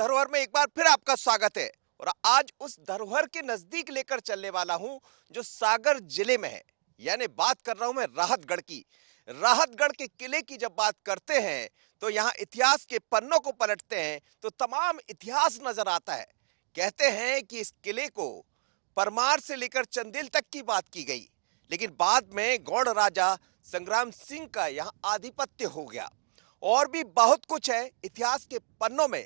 धरोहर में एक बार फिर आपका स्वागत है। और आज उस धरोहर के नजदीक लेकर चलने वाला हूं जो सागर जिले में है। यानी बात कर रहा हूं मैं राहतगढ़ की। राहतगढ़ के किले की जब बात करते हैं तो यहाँ इतिहास के पन्नों को पलटते हैं तो तमाम इतिहास नजर आता है। कहते हैं कि इस किले को परमार से लेकर चंदेल तक की बात की गई, लेकिन बाद में गौड़ राजा संग्राम सिंह का यहाँ आधिपत्य हो गया। और भी बहुत कुछ है इतिहास के पन्नों में।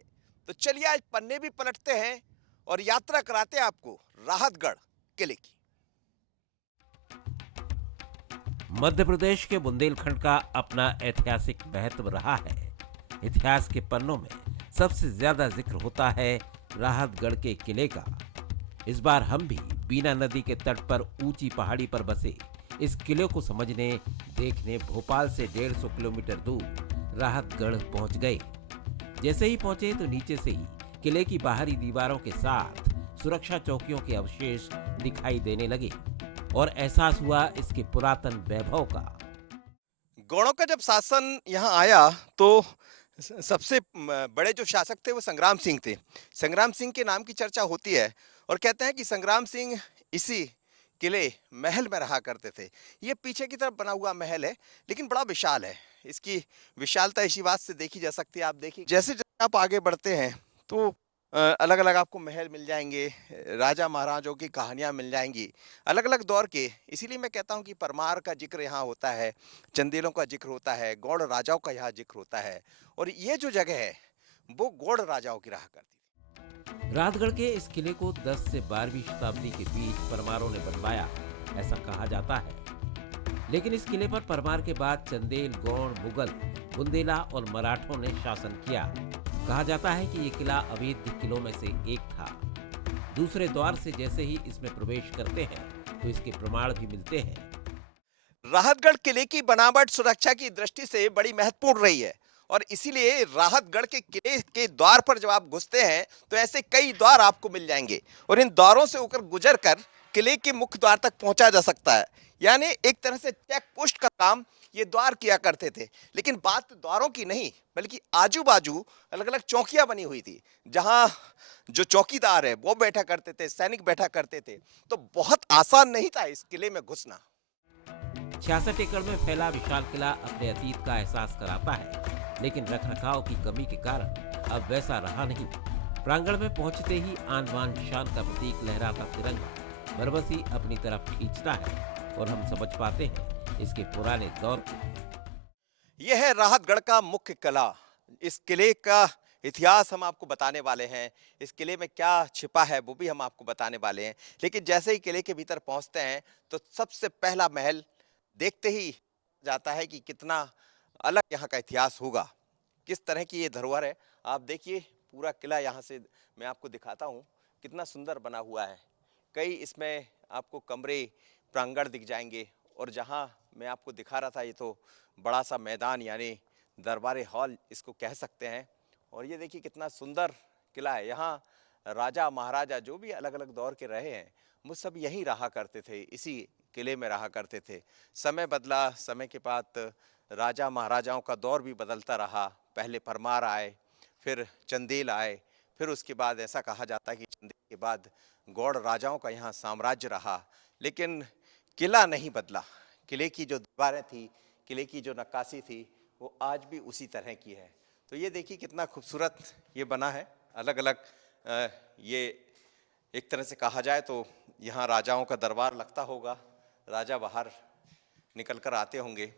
तो चलिए आज पन्ने भी पलटते हैं और यात्रा कराते हैं आपको राहतगढ़ किले की। मध्य प्रदेश के बुंदेलखंड का अपना ऐतिहासिक महत्व रहा है। इतिहास के पन्नों में सबसे ज्यादा जिक्र होता है राहतगढ़ के किले का। इस बार हम भी बीना नदी के तट पर ऊंची पहाड़ी पर बसे इस किले को समझने देखने भोपाल से 150 किलोमीटर दूर राहतगढ़ पहुंच गए। जैसे ही पहुंचे तो नीचे से ही किले की बाहरी दीवारों के साथ सुरक्षा चौकियों के अवशेष दिखाई देने लगे और एहसास हुआ इसके पुरातन वैभव का। गौड़ों का जब शासन यहाँ आया तो सबसे बड़े जो शासक थे वो संग्राम सिंह थे। संग्राम सिंह के नाम की चर्चा होती है और कहते हैं कि संग्राम सिंह इसी किले महल में रहा करते थे। ये पीछे की तरफ बना हुआ महल है, लेकिन बड़ा विशाल है। इसकी विशालता इसी बात से देखी जा सकती है। आप देखिए जैसे जैसे आप आगे बढ़ते हैं तो अलग अलग आपको महल मिल जाएंगे, राजा महाराजों की कहानियां मिल जाएंगी अलग अलग दौर के। इसीलिए मैं कहता हूं कि परमार का जिक्र यहाँ होता है, चंदेलों का जिक्र होता है, गौड़ राजाओं का यहाँ जिक्र होता है। और ये जो जगह है वो गौड़ राजाओं की रहा करती राहतगढ़ के इस किले को 10 से 12वीं शताब्दी के बीच परमारों ने बनवाया, ऐसा कहा जाता है। लेकिन इस किले पर परमार के बाद चंदेल, गौड़, मुगल, बुंदेला और मराठों ने शासन किया। कहा जाता है कि ये किला अवैध किलों में से एक था। दूसरे द्वार से जैसे ही इसमें प्रवेश करते हैं तो इसके प्रमाण भी मिलते हैं। थी। राहतगढ़ किले की बनावट सुरक्षा की दृष्टि से बड़ी महत्वपूर्ण रही है और इसीलिए राहतगढ़ के किले के द्वार पर जब आप घुसते हैं तो ऐसे कई द्वार आपको मिल जाएंगे और इन द्वारों से होकर गुजर कर किले के मुख्य द्वार तक पहुंचा जा सकता है। यानी एक तरह से चेक पोस्ट का काम ये द्वार किया करते थे। लेकिन बात द्वारों की नहीं बल्कि आजू बाजू अलग अलग चौकियां बनी हुई थी, जहां जो चौकीदार है वो बैठा करते थे, सैनिक बैठा करते थे। तो बहुत आसान नहीं था इस किले में घुसना। 66 एकड़ में फैला विशाल किला अपने अतीत का एहसास कराता है, लेकिन रखरखाव की कमी के कारण अब वैसा रहा नहीं। प्रांगण में पहुंचते ही आन बान शान का प्रतीक लहराता तिरंगा बरबसी अपनी तरफ खींचता है और हम समझ पाते हैं इसके पुराने दौर को। यह है राहतगढ़ का मुख्य किला। इस किले का इतिहास हम आपको बताने वाले हैं, इस किले में क्या छिपा है वो भी हम आपको बताने वाले हैं। लेकिन जैसे ही किले के भीतर पहुंचते हैं तो सबसे पहला महल देखते ही जाता है कि कितना अलग यहाँ का इतिहास होगा, किस तरह की ये धरोहर है। आप देखिए पूरा किला यहाँ से मैं आपको दिखाता हूँ कितना सुंदर बना हुआ है। कई इसमें आपको कमरे, प्रांगण दिख जाएंगे। और जहाँ मैं आपको दिखा रहा था ये तो बड़ा सा मैदान यानी दरबार हॉल इसको कह सकते हैं। और ये देखिए कितना सुंदर किला है। यहाँ राजा महाराजा जो भी अलग अलग दौर के रहे हैं वो सब यहीं रहा करते थे, इसी किले में रहा करते थे। समय बदला, समय के बाद राजा महाराजाओं का दौर भी बदलता रहा। पहले परमार आए, फिर चंदेल आए, फिर उसके बाद ऐसा कहा जाता है कि चंदेल के बाद गौड़ राजाओं का यहाँ साम्राज्य रहा। लेकिन किला नहीं बदला। किले की जो दीवारें थी, किले की जो नक्काशी थी वो आज भी उसी तरह की है। तो ये देखिए कितना खूबसूरत ये बना है। अलग अलग ये एक तरह से कहा जाए तो यहाँ राजाओं का दरबार लगता होगा, राजा बाहर निकल कर आते होंगे।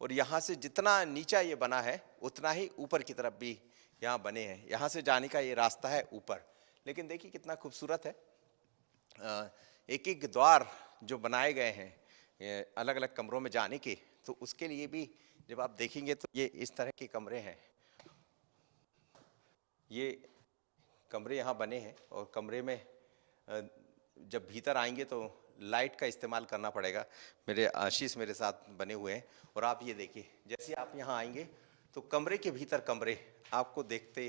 और यहाँ से जितना नीचा ये बना है उतना ही ऊपर की तरफ भी यहाँ बने हैं। यहाँ से जाने का ये रास्ता है ऊपर। लेकिन देखिए कितना खूबसूरत है। एक एक द्वार जो बनाए गए हैं अलग अलग कमरों में जाने के, तो उसके लिए भी जब आप देखेंगे तो ये इस तरह के कमरे हैं। ये कमरे यहाँ बने हैं और कमरे में जब भीतर आएंगे तो लाइट का इस्तेमाल करना पड़ेगा। मेरे आशीष मेरे साथ बने हुए हैं और आप ये देखिए जैसे आप यहाँ आएंगे तो कमरे के भीतर कमरे आपको देखते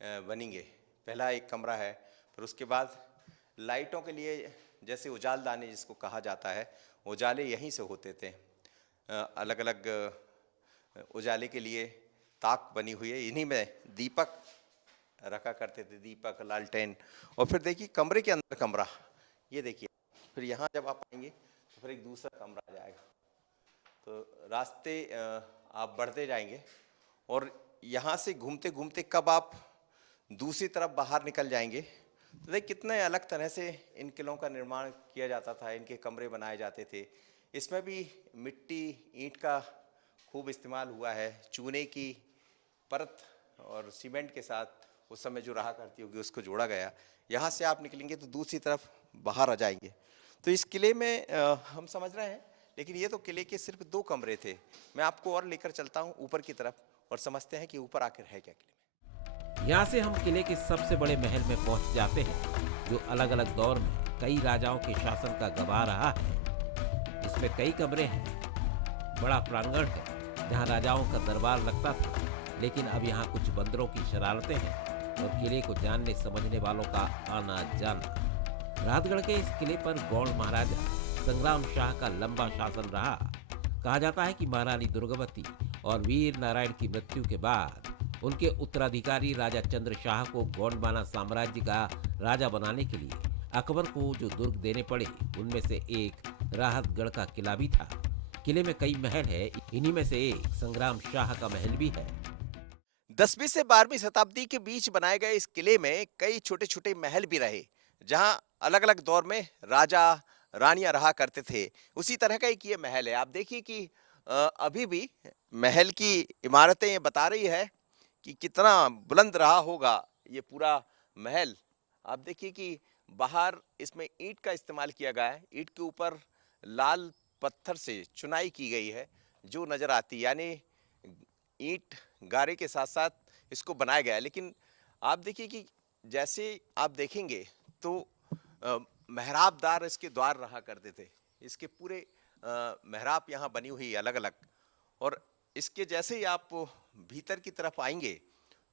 बनेंगे। पहला एक कमरा है, फिर उसके बाद लाइटों के लिए जैसे उजालदानी जिसको कहा जाता है, उजाले यहीं से होते थे। अलग अलग उजाले के लिए ताक बनी हुई है, इन्हीं में दीपक रखा करते थे, दीपक, लालटेन। और फिर देखिए कमरे के अंदर कमरा, ये देखिए। फिर यहाँ जब आप आएंगे तो फिर एक दूसरा कमरा आ जाएगा। तो रास्ते आप बढ़ते जाएंगे और यहाँ से घूमते घूमते कब आप दूसरी तरफ बाहर निकल जाएंगे तो देखिए कितने अलग तरह से इन किलों का निर्माण किया जाता था, इनके कमरे बनाए जाते थे। इसमें भी मिट्टी, ईंट का खूब इस्तेमाल हुआ है, चूने की परत और सीमेंट के साथ उस समय जो रहा करती होगी उसको जोड़ा गया। यहाँ से आप निकलेंगे तो दूसरी तरफ बाहर आ जाएंगे। तो इस किले में हम समझ रहे हैं, लेकिन ये तो किले के सिर्फ 2 कमरे थे। मैं आपको और लेकर चलता हूँ ऊपर की तरफ और समझते हैं कि ऊपर आखिर है क्या किले में। यहाँ से हम किले के सबसे बड़े महल में पहुंच जाते हैं, जो अलग अलग दौर में कई राजाओं के शासन का गवाह रहा है। इसमें कई कमरे हैं, बड़ा प्रांगण है जहाँ राजाओं का दरबार लगता था, लेकिन अब यहाँ कुछ बंदरों की शरारतें हैं और किले को जानने समझने वालों का आना जाना। राहतगढ़ के इस किले पर गौड़ महाराजा संग्राम शाह का लंबा शासन रहा। कहा जाता है कि महारानी दुर्गावती और वीर नारायण की मृत्यु के बाद उनके उत्तराधिकारी राजा चंद्र शाह को गोंडवाना साम्राज्य का राजा बनाने के लिए अकबर को जो दुर्ग देने पड़े, उनमें से एक राहतगढ़ का किला भी था। किले में कई महल है, इन्हीं में से एक संग्राम शाह का महल भी है। 10वीं से 12वीं शताब्दी के बीच बनाए गए इस किले में कई छोटे छोटे महल भी रहे, जहां अलग अलग दौर में राजा रानियां रहा करते थे। उसी तरह का एक ये महल है। आप देखिए कि अभी भी महल की इमारतें ये बता रही है कि कितना बुलंद रहा होगा ये पूरा महल। आप देखिए कि बाहर इसमें ईंट का इस्तेमाल किया गया है, ईंट के ऊपर लाल पत्थर से चुनाई की गई है जो नजर आती, यानी ईंट गारे के साथ साथ इसको बनाया गया है। लेकिन आप देखिए कि जैसे आप देखेंगे तो मेहराबदार इसके द्वार रहा करते थे। इसके पूरे मेहराब यहाँ बनी हुई अलग अलग। और इसके जैसे ही आप भीतर की तरफ आएंगे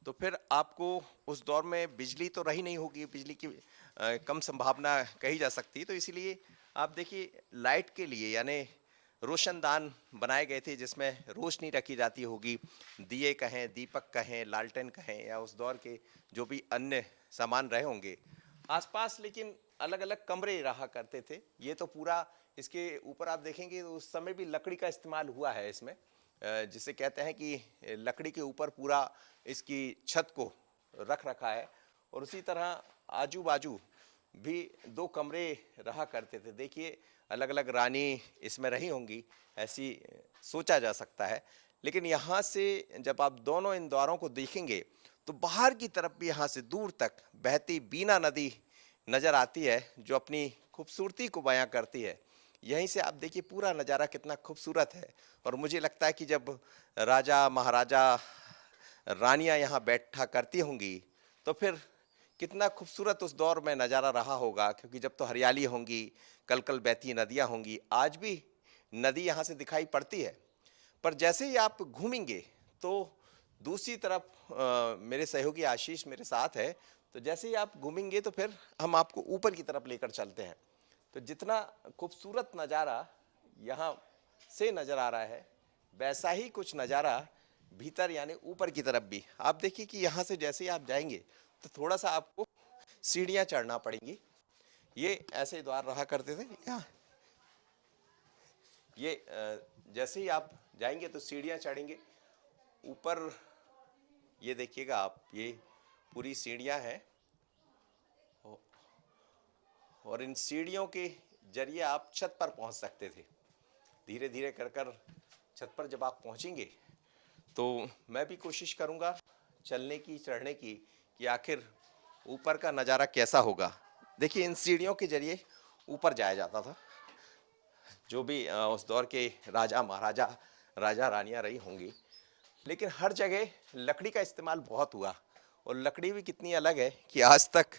तो फिर आपको उस दौर में बिजली तो रही नहीं होगी, बिजली की कम संभावना कही जा सकती है। तो इसीलिए आप देखिए लाइट के लिए यानी रोशनदान बनाए गए थे जिसमें रोशनी रखी जाती होगी। दिए कहें, दीपक कहें, लालटेन कहें या उस दौर के जो भी अन्य सामान रहे होंगे आसपास। लेकिन अलग अलग कमरे रहा करते थे। ये तो पूरा इसके ऊपर आप देखेंगे तो उस समय भी लकड़ी का इस्तेमाल हुआ है इसमें, जिसे कहते हैं कि लकड़ी के ऊपर पूरा इसकी छत को रख रखा है। और उसी तरह आजू बाजू भी 2 कमरे रहा करते थे। देखिए अलग अलग रानी इसमें रही होंगी, ऐसी सोचा जा सकता है। लेकिन यहाँ से जब आप दोनों इन द्वारों को देखेंगे तो बाहर की तरफ भी यहाँ से दूर तक बहती बीना नदी नजर आती है जो अपनी खूबसूरती को बयां करती है। यहीं से आप देखिए पूरा नज़ारा कितना खूबसूरत है। और मुझे लगता है कि जब राजा महाराजा रानियां यहाँ बैठा करती होंगी तो फिर कितना खूबसूरत उस दौर में नज़ारा रहा होगा, क्योंकि जब तो हरियाली होंगी, कल कल बहती नदियाँ होंगी। आज भी नदी यहाँ से दिखाई पड़ती है, पर जैसे ही आप घूमेंगे तो दूसरी तरफ मेरे सहयोगी आशीष मेरे साथ है, तो जैसे ही आप घूमेंगे तो फिर हम आपको ऊपर की तरफ लेकर चलते हैं। तो जितना खूबसूरत नज़ारा यहाँ से नज़र आ रहा है वैसा ही कुछ नज़ारा भीतर यानी ऊपर की तरफ भी। आप देखिए कि यहाँ से जैसे ही आप जाएंगे तो थोड़ा सा आपको सीढ़ियाँ चढ़ना पड़ेंगी। ये ऐसे द्वार रहा करते थे यहाँ। ये जैसे ही आप जाएंगे तो सीढ़ियाँ चढ़ेंगे ऊपर। ये देखिएगा आप, ये पूरी सीढ़ियाँ हैं और इन सीढ़ियों के जरिए आप छत पर पहुंच सकते थे। धीरे धीरे कर कर छत पर जब आप पहुंचेंगे तो मैं भी कोशिश करूंगा चलने की, चढ़ने की, कि आखिर ऊपर का नज़ारा कैसा होगा। देखिए इन सीढ़ियों के जरिए ऊपर जाया जाता था। जो भी उस दौर के राजा महाराजा, राजा रानियां रही होंगी। लेकिन हर जगह लकड़ी का इस्तेमाल बहुत हुआ और लकड़ी भी कितनी अलग है कि आज तक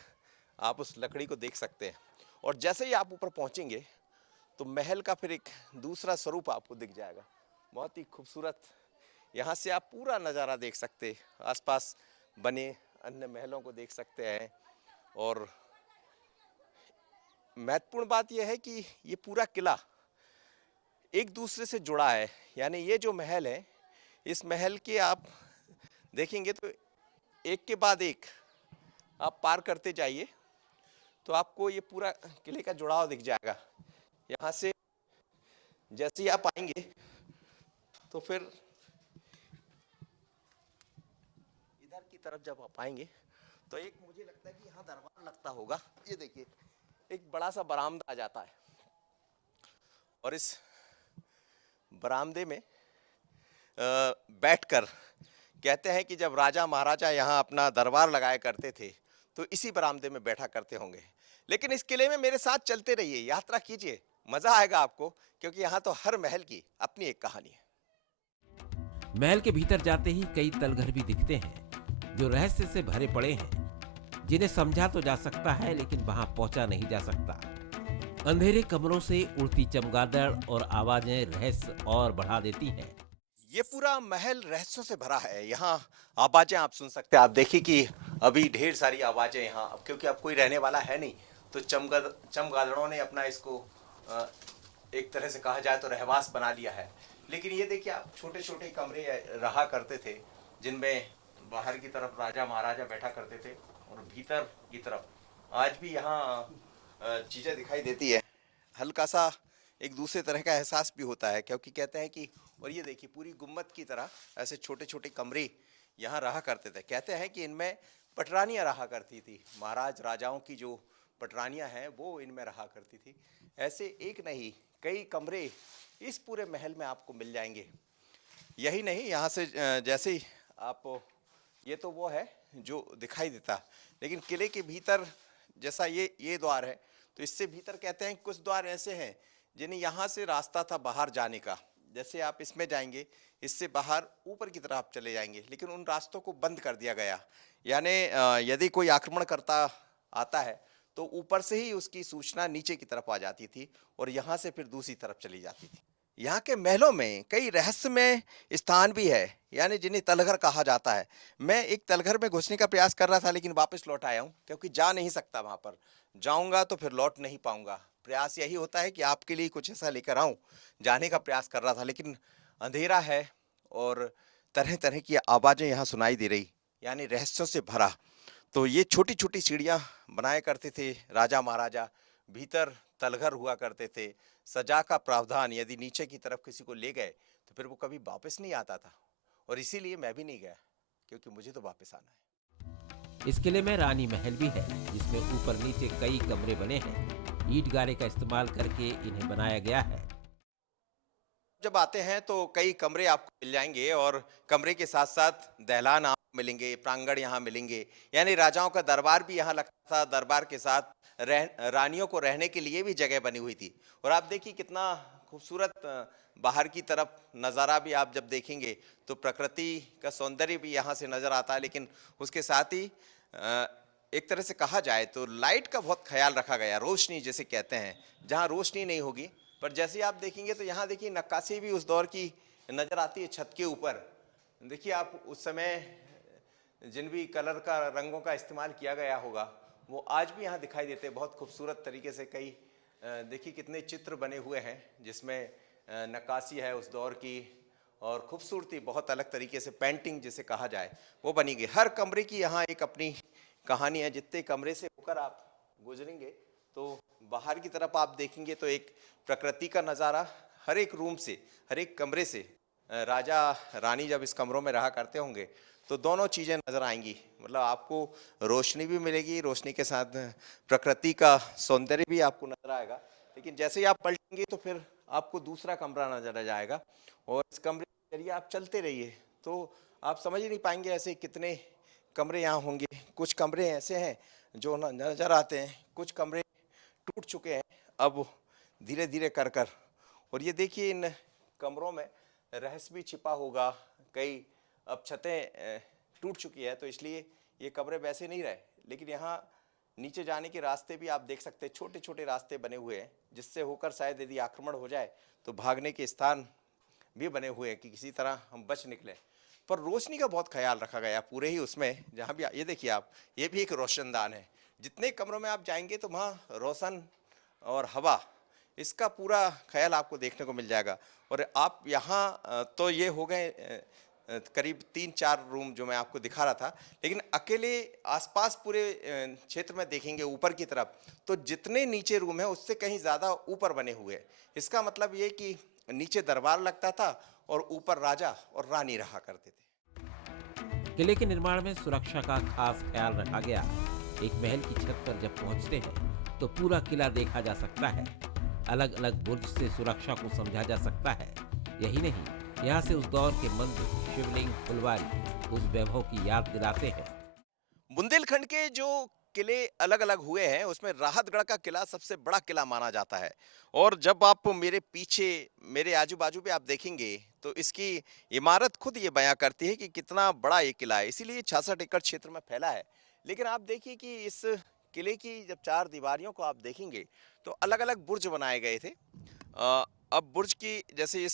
आप उस लकड़ी को देख सकते हैं। और जैसे ही आप ऊपर पहुंचेंगे तो महल का फिर एक दूसरा स्वरूप आपको दिख जाएगा, बहुत ही खूबसूरत। यहाँ से आप पूरा नज़ारा देख सकते हैं, आसपास बने अन्य महलों को देख सकते हैं। और महत्वपूर्ण बात यह है कि ये पूरा किला एक दूसरे से जुड़ा है। यानी ये जो महल है, इस महल के आप देखेंगे तो एक के बाद एक आप पार करते जाइए तो आपको ये पूरा किले का जुड़ाव दिख जाएगा। यहाँ से जैसे ही आप आएंगे तो फिर इधर की तरफ जब आप आएंगे तो एक मुझे लगता है कि यहाँ दरबार लगता होगा। ये देखिए एक बड़ा सा बरामदा आ जाता है और इस बरामदे में बैठकर कहते हैं कि जब राजा महाराजा यहाँ अपना दरबार लगाया करते थे तो इसी बरामदे में बैठा करते होंगे। लेकिन इस किले में मेरे साथ चलते रहिए, यात्रा कीजिए, मजा आएगा आपको, क्योंकि यहाँ तो हर महल की अपनी एक कहानी है। महल के भीतर जाते ही कई तलघर भी दिखते हैं जो रहस्य से भरे पड़े हैं, जिन्हें समझा तो जा सकता है लेकिन वहां पहुंचा नहीं जा सकता। अंधेरे कमरों से उड़ती चमगादड़ और आवाजें रहस्य और बढ़ा देती हैं। ये पूरा महल रहस्यों से भरा है। यहाँ आवाजें आप सुन सकते हैं। आप देखिए कि अभी ढेर सारी आवाजें यहाँ, अब क्योंकि अब कोई रहने वाला है नहीं तो चमगादड़ों ने अपना इसको एक तरह से कहा जाए तो रहवास बना लिया है। लेकिन ये देखिए आप, छोटे छोटे कमरे रहा करते थे जिनमें बाहर की तरफ राजा महाराजा बैठा करते थे और भीतर की तरफ आज भी यहाँ चीजें दिखाई देती है। हल्का सा एक दूसरे तरह का एहसास भी होता है, क्योंकि कहते हैं कि, और ये देखिए पूरी गुम्बद की तरह ऐसे छोटे छोटे कमरे यहाँ रहा करते थे। कहते हैं कि इनमें पटरानियाँ रहा करती थी, महाराज राजाओं की जो पटरानियाँ हैं वो इनमें रहा करती थी। ऐसे एक नहीं कई कमरे इस पूरे महल में आपको मिल जाएंगे। यही नहीं, यहाँ से जैसे ही आप, ये तो वो है जो दिखाई देता, लेकिन किले के भीतर जैसा ये द्वार है तो इससे भीतर कहते हैं कुछ द्वार ऐसे हैं जिन्हें यहाँ से रास्ता था बाहर जाने का। जैसे आप इसमें जाएंगे, इससे बाहर ऊपर की तरफ आप चले जाएंगे, लेकिन उन रास्तों को बंद कर दिया गया। यानी यदि कोई आक्रमणकर्ता आता है तो ऊपर से ही उसकी सूचना नीचे की तरफ आ जाती थी और यहाँ से फिर दूसरी तरफ चली जाती थी। यहाँ के महलों में कई रहस्यमय स्थान भी है, यानी जिन्हें तलघर कहा जाता है। मैं एक तलघर में घुसने का प्रयास कर रहा था लेकिन वापस लौट आया हूँ, क्योंकि जा नहीं सकता वहाँ पर। जाऊँगा तो फिर लौट नहीं पाऊँगा। प्रयास यही होता है कि आपके लिए कुछ ऐसा लेकर आऊँ। जाने का प्रयास कर रहा था लेकिन अंधेरा है और तरह तरह की आवाज़ें यहाँ सुनाई दे रही, यानी रहस्यों से भरा। तो ये छोटी छोटी सीढ़ियाँ बनाया करते थे राजा महाराजा, भीतर तलघर हुआ करते थे। सजा का प्रावधान, यदि नीचे की तरफ किसी को ले गए तो फिर वो कभी वापस नहीं आता था, और इसीलिए मैं भी नहीं गया, क्योंकि मुझे तो वापस आना है। इस किले में रानी महल भी है जिसमें ऊपर नीचे कई कमरे बने हैं। ईंट गारे का इस्तेमाल करके इन्हें बनाया गया है। जब आते हैं तो कई कमरे आपको मिल जाएंगे और कमरे के साथ साथ दहलान आपको मिलेंगे, प्रांगण यहाँ मिलेंगे। यानी राजाओं का दरबार भी यहाँ लगता था। दरबार के साथ रानियों को रहने के लिए भी जगह बनी हुई थी। और आप देखिए कितना खूबसूरत बाहर की तरफ नज़ारा भी आप जब देखेंगे तो प्रकृति का सौंदर्य भी यहाँ से नज़र आता है। लेकिन उसके साथ ही एक तरह से कहा जाए तो लाइट का बहुत ख्याल रखा गया, रोशनी जिसे कहते हैं। जहाँ रोशनी नहीं होगी, पर जैसे आप देखेंगे तो यहाँ देखिए नक्काशी भी उस दौर की नज़र आती है छत के ऊपर। देखिए आप उस समय जिन भी कलर का रंगों का इस्तेमाल किया गया होगा वो आज भी यहाँ दिखाई देते हैं बहुत खूबसूरत तरीके से। कई देखिए कितने चित्र बने हुए हैं जिसमें नक्काशी है उस दौर की, और खूबसूरती बहुत अलग तरीके से, पेंटिंग जिसे कहा जाए, वो बनी गई। हर कमरे की यहाँ एक अपनी कहानी है। जितने कमरे से होकर आप गुजरेंगे तो बाहर की तरफ आप देखेंगे तो एक प्रकृति का नज़ारा हर एक रूम से, हर एक कमरे से। राजा रानी जब इस कमरों में रहा करते होंगे तो दोनों चीज़ें नज़र आएंगी। मतलब आपको रोशनी भी मिलेगी, रोशनी के साथ प्रकृति का सौंदर्य भी आपको नज़र आएगा। लेकिन जैसे ही आप पलटेंगे तो फिर आपको दूसरा कमरा नज़र आ जाएगा, और इस कमरे के जरिए आप चलते रहिए तो आप समझ ही नहीं पाएंगे ऐसे कितने कमरे यहाँ होंगे। कुछ कमरे ऐसे हैं जो नज़र आते हैं, कुछ कमरे टूट चुके हैं अब धीरे धीरे कर कर। और ये देखिए इन कमरों में रहस्य भी छिपा होगा। कई अब छतें टूट चुकी है तो इसलिए ये कमरे वैसे नहीं रहे, लेकिन यहाँ नीचे जाने के रास्ते भी आप देख सकते हैं, छोटे छोटे रास्ते बने हुए हैं जिससे होकर शायद यदि आक्रमण हो जाए तो भागने के स्थान भी बने हुए हैं कि किसी तरह हम बच निकले। पर रोशनी का बहुत ख्याल रखा गया पूरे ही उसमें। जहाँ भी ये देखिए आप, ये भी एक रोशनदान है। जितने कमरों में आप जाएंगे तो वहाँ रोशन और हवा, इसका पूरा ख्याल आपको देखने को मिल जाएगा। और आप यहाँ तो ये हो गए करीब 3-4 रूम जो मैं आपको दिखा रहा था, लेकिन अकेले आसपास पूरे क्षेत्र में देखेंगे ऊपर की तरफ, तो जितने नीचे रूम है उससे कहीं ज़्यादा ऊपर बने हुए हैं। इसका मतलब ये कि नीचे दरबार लगता था और ऊपर राजा और रानी रहा करते थे। किले के निर्माण में सुरक्षा का खास ख्याल रखा गया। एक महल की छत पर जब पहुंचते हैं तो पूरा किला देखा जा सकता है। अलग अलग बुर्ज से सुरक्षा को समझा जा सकता है। यही नहीं, यहाँ से उस दौर के मंदिर, शिवलिंग, फुलवारी, उस वैभव की याद दिलाते हैं। बुंदेलखंड के जो किले अलग-अलग हुए हैं, उसमें राहतगढ़ का किला सबसे बड़ा किला माना जाता है। और जब आप मेरे पीछे, मेरे आजू-बाजू पे आप देखेंगे, तो इसकी इमारत खुद ये बयां करती है कि कितना बड़ा ये किला है। इसीलिए 66 एकड़ क्षेत्र में फैला है। लेकिन आप देखिए कि इस किले की जब चार दीवारियों को आप देखेंगे, तो अलग-अलग बुर्ज बनाए गए थे। अब बुर्ज की जैसे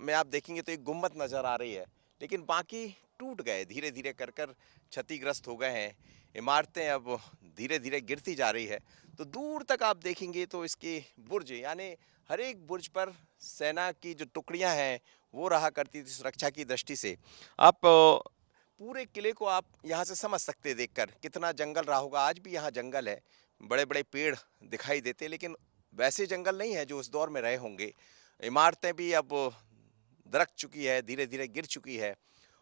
में आप देखेंगे तो एक गुम्बद नजर आ रही है, लेकिन बाकी टूट गए, धीरे-धीरे कर कर क्षतिग्रस्त हो गए हैं। इमारतें अब धीरे-धीरे गिरती जा रही है। तो दूर तक आप देखेंगे तो इसके बुर्ज, यानी हर एक बुर्ज पर सेना की जो टुकड़ियां हैं वो रहा करती थी सुरक्षा की दृष्टि से। आप पूरे किले को आप यहाँ से समझ सकते हैं देखकर, कितना जंगल रहा होगा। आज भी यहाँ जंगल है, बड़े-बड़े पेड़ दिखाई देते हैं, लेकिन वैसे जंगल नहीं है जो उस दौर में रहे होंगे। इमारतें भी अब दरक चुकी है, धीरे-धीरे गिर चुकी है।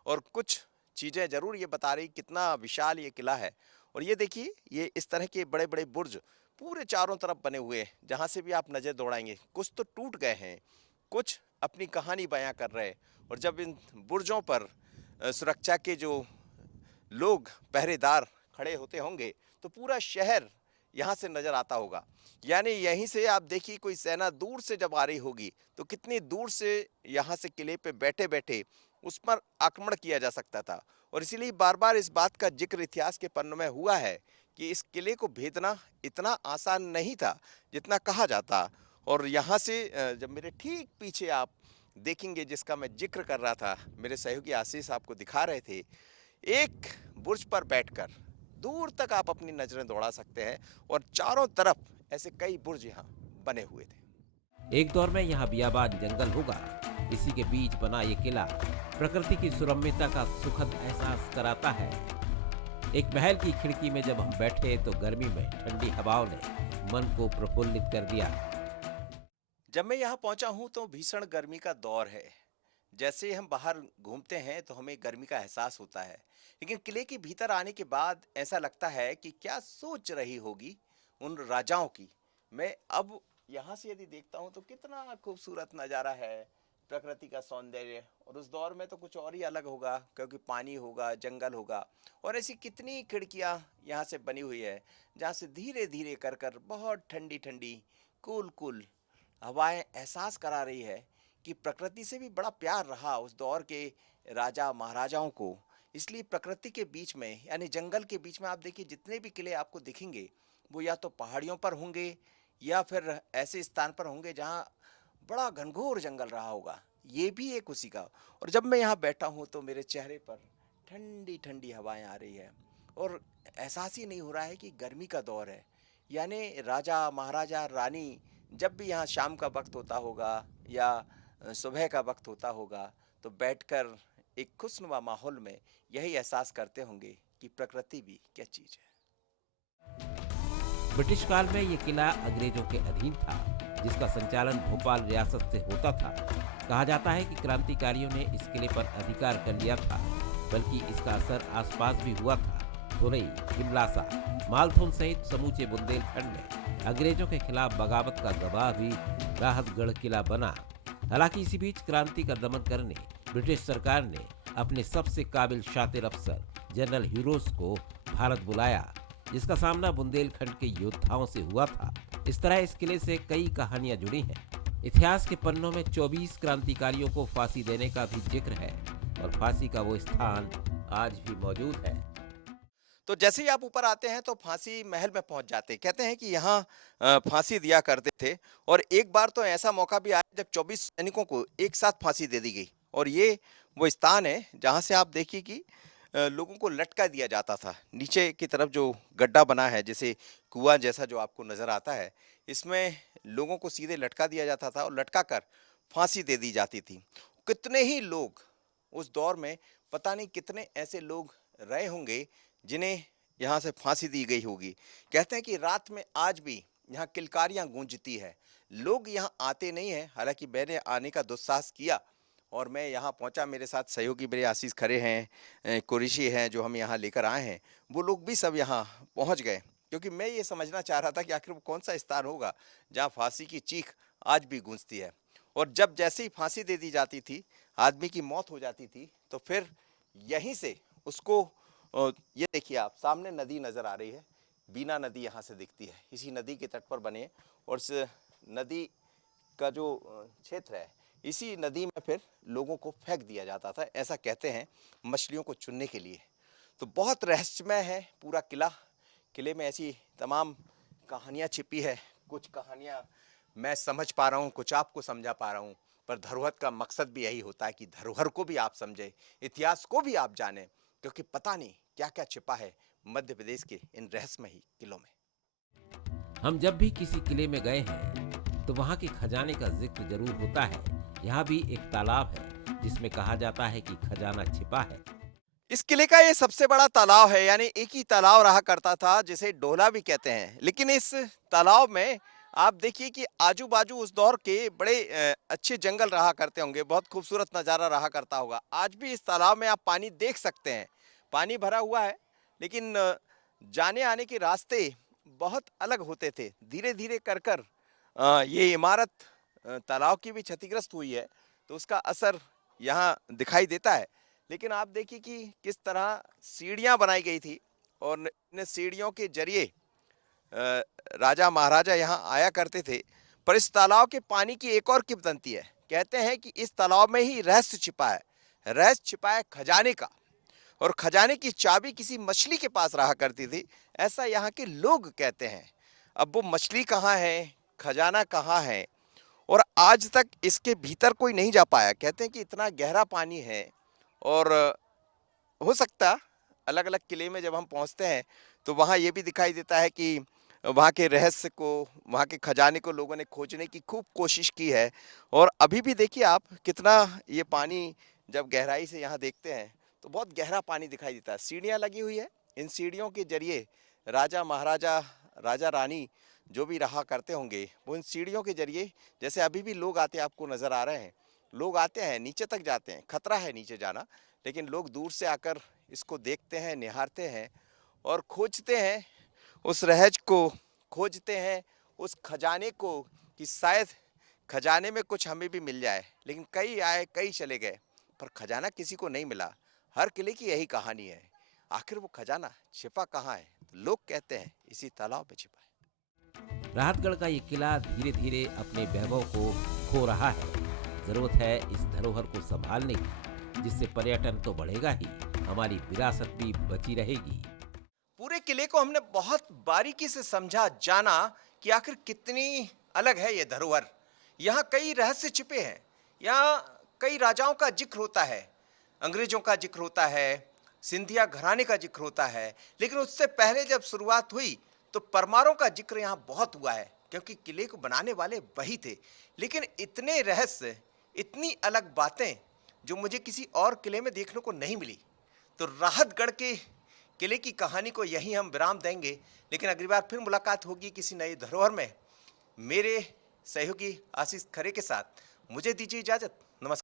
और कुछ चीज़ें ज़रूर ये बता रही कितना विशाल ये किला है। और ये देखिए, ये इस तरह के बड़े-बड़े बुर्ज पूरे चारों तरफ बने हुए हैं, जहाँ से भी आप नज़र दौड़ाएँगे। कुछ तो टूट गए हैं, कुछ अपनी कहानी बयाँ कर रहे हैं। और जब इन बुर्जों पर सुरक्षा के जो लोग, पहरेदार खड़े होते होंगे, तो पूरा शहर यहाँ से नज़र आता होगा। यानी यहीं से आप देखिए, कोई सेना दूर से जब आ रही होगी, तो कितनी दूर से यहाँ से किले पे बैठे-बैठे उस पर आक्रमण किया जा सकता था। और इसीलिए बार-बार इस बात का ज़िक्र इतिहास के पन्नों में हुआ है कि इस किले को भेदना इतना आसान नहीं था, जितना कहा जाता। और यहाँ से जब मेरे ठीक पीछे आप देखेंगे, जिसका मैं ज़िक्र कर रहा था, मेरे सहयोगी आशीष आपको दिखा रहे थे, एक बुर्ज पर बैठकर दूर तक आप अपनी नजरें दौड़ा सकते हैं। और चारों तरफ ऐसे कई बुर्ज यहाँ बने हुए थे। एक दौर में यहाँ बियाबान जंगल होगा। इसी के बीच बना ये किला प्रकृति की सुरम्यता का सुखद एहसास कराता है। एक महल की खिड़की में जब हम बैठे तो गर्मी में ठंडी हवाओं ने मन को प्रफुल्लित कर दिया। जब मैं यहाँ पहुंचा हूँ तो भीषण गर्मी का दौर है। जैसे ही हम बाहर घूमते हैं तो हमें गर्मी का एहसास होता है, लेकिन किले के भीतर आने के बाद ऐसा लगता है कि क्या सोच रही होगी उन राजाओं की। मैं अब यहाँ से यदि देखता हूँ तो कितना खूबसूरत नज़ारा है, प्रकृति का सौंदर्य। और उस दौर में तो कुछ और ही अलग होगा, क्योंकि पानी होगा, जंगल होगा। और ऐसी कितनी खिड़कियाँ यहाँ से बनी हुई है, जहाँ से धीरे धीरे कर कर बहुत ठंडी ठंडी, कूल कूल हवाएं एहसास करा रही है कि प्रकृति से भी बड़ा प्यार रहा उस दौर के राजा महाराजाओं को। इसलिए प्रकृति के बीच में, यानी जंगल के बीच में, आप देखिए जितने भी किले आपको दिखेंगे, वो या तो पहाड़ियों पर होंगे या फिर ऐसे स्थान पर होंगे जहाँ बड़ा घनघोर जंगल रहा होगा। ये भी एक उसी का। और जब मैं यहाँ बैठा हूँ तो मेरे चेहरे पर ठंडी ठंडी हवाएं आ रही है, और एहसास ही नहीं हो रहा है कि गर्मी का दौर है। यानी राजा महाराजा रानी जब भी यहाँ शाम का वक्त होता होगा या सुबह का वक्त होता होगा, तो बैठकर एक खुशनुमा माहौल में यही एहसास करते होंगे कि प्रकृति भी क्या चीज़ है। ब्रिटिश काल में ये किला अंग्रेजों के अधीन था, जिसका संचालन भोपाल रियासत से होता था। कहा जाता है कि क्रांतिकारियों ने इस किले पर अधिकार कर लिया था, बल्कि इसका असर आसपास भी हुआ था। खुरई, खिमलासा, मालथुन सहित समूचे बुंदेलखंड में अंग्रेजों के खिलाफ बगावत का गवाह भी राहतगढ़ किला बना। हालांकि इसी बीच क्रांति का दमन करने ब्रिटिश सरकार ने अपने सबसे काबिल शातिर अफसर जनरल ह्यूरोस को भारत बुलाया, जिसका सामना बुंदेलखंड के योद्धाओं से हुआ था। इस तरह इस किले से कई कहानियां जुड़ी हैं। इतिहास के पन्नों में 24 क्रांतिकारियों को फांसी देने का भी जिक्र है, और फांसी का वो स्थान आज भी मौजूद है। तो जैसे ही आप ऊपर आते हैं तो फांसी महल में पहुंच जाते हैं। कहते हैं कि यहाँ फांसी दिया करते थे। और एक बार तो ऐसा मौका भी आया जब 24 सैनिकों को एक साथ फांसी दे दी गई। और ये वो स्थान है जहाँ से आप देखिए कि लोगों को लटका दिया जाता था। नीचे की तरफ जो गड्ढा बना है, जैसे कुआं जैसा जो आपको नजर आता है, इसमें लोगों को सीधे लटका दिया जाता था और लटका कर फांसी दे दी जाती थी। कितने ही लोग उस दौर में पता नहीं कितने ऐसे लोग रहे होंगे जिन्हें यहाँ से फांसी दी गई होगी। कहते हैं कि रात में आज भी यहाँ किलकारियाँ गूंजती है। लोग यहाँ आते नहीं हैं, हालांकि मैंने आने का दुस्साहस किया और मैं यहाँ पहुँचा। मेरे साथ सहयोगी मेरे आशीष खरे हैं, कुरैशी हैं जो हम यहाँ लेकर आए हैं। वो लोग भी सब यहाँ पहुँच गए क्योंकि मैं ये समझना चाह रहा था कि आखिर वो कौन सा स्थान होगा जहाँ फांसी की चीख आज भी गूंजती है। और जब जैसे ही फांसी दे दी जाती थी, आदमी की मौत हो जाती थी, तो फिर यहीं से उसको ये देखिए आप सामने नदी नजर आ रही है, बीना नदी यहाँ से दिखती है। इसी नदी के तट पर बने और इस नदी का जो क्षेत्र है, इसी नदी में फिर लोगों को फेंक दिया जाता था, ऐसा कहते हैं, मछलियों को चुनने के लिए। तो बहुत रहस्यमय है पूरा किला। किले में ऐसी तमाम कहानियाँ छिपी है। कुछ कहानियाँ मैं समझ पा रहा हूँ, कुछ आपको समझा पा रहा हूँ, पर धरोहर का मकसद भी यही होता है कि धरोहर को भी आप समझें, इतिहास को भी आप जानें, क्योंकि पता नहीं क्या क्या छिपा है मध्य प्रदेश के इन रहस्यमयी किलों में। हम जब भी किसी किले में गए हैं तो वहाँ के खजाने का जिक्र जरूर होता है। यहाँ भी एक तालाब है जिसमें कहा जाता है कि खजाना छिपा है। इस किले का ये सबसे बड़ा तालाब है, यानी एक ही तालाब रहा करता था जिसे डोला भी कहते हैं। लेकिन इस तालाब में आप देखिए कि आजू बाजू उस दौर के बड़े अच्छे जंगल रहा करते होंगे, बहुत खूबसूरत नज़ारा रहा करता होगा। आज भी इस तालाब में आप पानी देख सकते हैं, पानी भरा हुआ है, लेकिन जाने आने के रास्ते बहुत अलग होते थे। धीरे धीरे कर कर ये इमारत तालाब की भी क्षतिग्रस्त हुई है, तो उसका असर यहाँ दिखाई देता है। लेकिन आप देखिए कि किस तरह सीढ़ियाँ बनाई गई थी और इन सीढ़ियों के जरिए राजा महाराजा यहाँ आया करते थे। पर इस तालाब के पानी की एक और किंवदंती है। कहते हैं कि इस तालाब में ही रहस्य छिपा है, रहस्य छिपा है खजाने का, और खजाने की चाबी किसी मछली के पास रहा करती थी, ऐसा यहाँ के लोग कहते हैं। अब वो मछली कहाँ है, खजाना कहाँ है, और आज तक इसके भीतर कोई नहीं जा पाया। कहते हैं कि इतना गहरा पानी है और हो सकता अलग अलग किले में जब हम पहुंचते हैं तो वहाँ ये भी दिखाई देता है कि वहाँ के रहस्य को, वहाँ के खजाने को लोगों ने खोजने की खूब कोशिश की है। और अभी भी देखिए आप कितना ये पानी जब गहराई से यहाँ देखते हैं तो बहुत गहरा पानी दिखाई देता है। सीढ़ियाँ लगी हुई है, इन सीढ़ियों के जरिए राजा महाराजा, राजा रानी जो भी रहा करते होंगे, वो इन सीढ़ियों के जरिए, जैसे अभी भी लोग आते आपको नजर आ रहे हैं, लोग आते हैं नीचे तक जाते हैं, खतरा है नीचे जाना, लेकिन लोग दूर से आकर इसको देखते हैं, निहारते हैं और खोजते हैं उस रहस्य को, खोजते हैं उस खजाने को कि शायद खजाने में कुछ हमें भी मिल जाए। लेकिन कई आए, कई चले गए, पर खजाना किसी को नहीं मिला। हर किले की यही कहानी है। आखिर वो खजाना छिपा कहाँ है? तो लोग कहते हैं इसी तालाब में छिपा है। राहतगढ़ का ये किला धीरे धीरे अपने वैभव को खो रहा है। जरूरत है इस धरोहर को संभालने की, जिससे पर्यटन तो बढ़ेगा ही, हमारी विरासत भी बची रहेगी। पूरे किले को हमने बहुत बारीकी से समझा, जाना कि आखिर कितनी अलग है ये धरोहर। यहाँ कई रहस्य छिपे हैं, यहाँ कई राजाओं का जिक्र होता है, अंग्रेजों का जिक्र होता है, सिंधिया घराने का जिक्र होता है। लेकिन उससे पहले जब शुरुआत हुई तो परमारों का जिक्र यहाँ बहुत हुआ है, क्योंकि किले को बनाने वाले वही थे। लेकिन इतने रहस्य, इतनी अलग बातें जो मुझे किसी और किले में देखने को नहीं मिली। तो राहतगढ़ के किले की कहानी को यहीं हम विराम देंगे, लेकिन अगली बार फिर मुलाकात होगी किसी नई धरोहर में। मेरे सहयोगी आशीष खरे के साथ मुझे दीजिए इजाजत। नमस्कार।